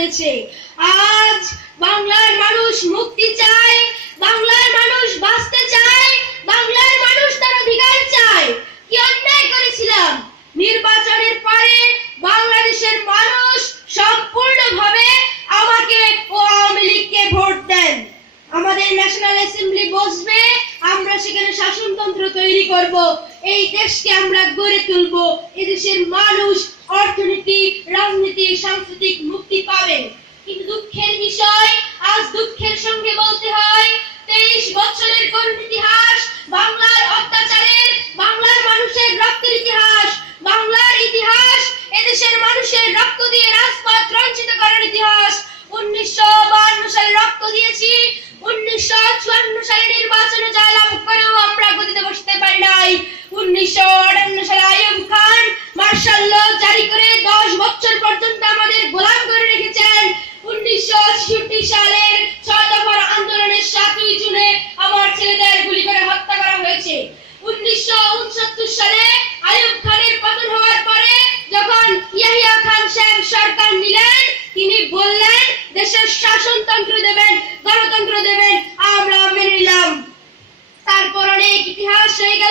হয়েছে। আজ বাংলার মানুষ মুক্তি চায়, বাংলার মানুষ বাঁচতে চায়, বাংলার মানুষ তার অধিকার চায়। কি অন্যায় করেছিলাম? নির্বাচনের পরে বাংলাদেশের মানুষ সম্পূর্ণভাবে আমাকে ও আওয়ামী লীগকে ভোট দেন। আমাদের ন্যাশনাল অ্যাসেম্বলি বসবে, আমরা সেখানে শাসনতন্ত্র তৈরি করব, এই দেশকে আমরা গড়ে তুলব। এদেশের মানুষ অর্থনীতি, রাজনীতি, সাংস্কৃতিক মুক্তি পাবে। কিন্তু দুঃখের বিষয়, আজ দুঃখের সঙ্গে বলতে হয় 23 বছরের করুণ ইতিহাস, বাংলার অত্যাচারের, বাংলার মানুষের রক্তের ইতিহাস, বাংলার ইতিহাস, এদেশের মানুষের রক্ত দিয়ে রাজপথ রঞ্জিত করার ইতিহাস। 1952 সালে রক্ত দিয়েছি, 1954 সালে নির্বাচনে জয়লাভ করেও আমরা গদিতে বসতে পারি নাই। 1958 সালে আইয়ুব খান মার্শাল ল জারি করে 10 বছর পর্যন্ত আমাদের গোলাম করে রেখেছেন। 1966 সালের 6 দফার আন্দোলনের 7ই জুনে আমার ছেলেদের গুলি করে হত্যা করা হয়েছে। 1969 সালে আইয়ুব খানের পতন হওয়ার পরে যখন ইয়াহিয়া খান সাহেব সরকার নিলেন, তিনি বললেন দেশের শাসনতন্ত্র দেবেন, গণতন্ত্র দেবেন, আমরা মেনে নিলাম। তারপর অনেক ইতিহাস হয়ে গেল।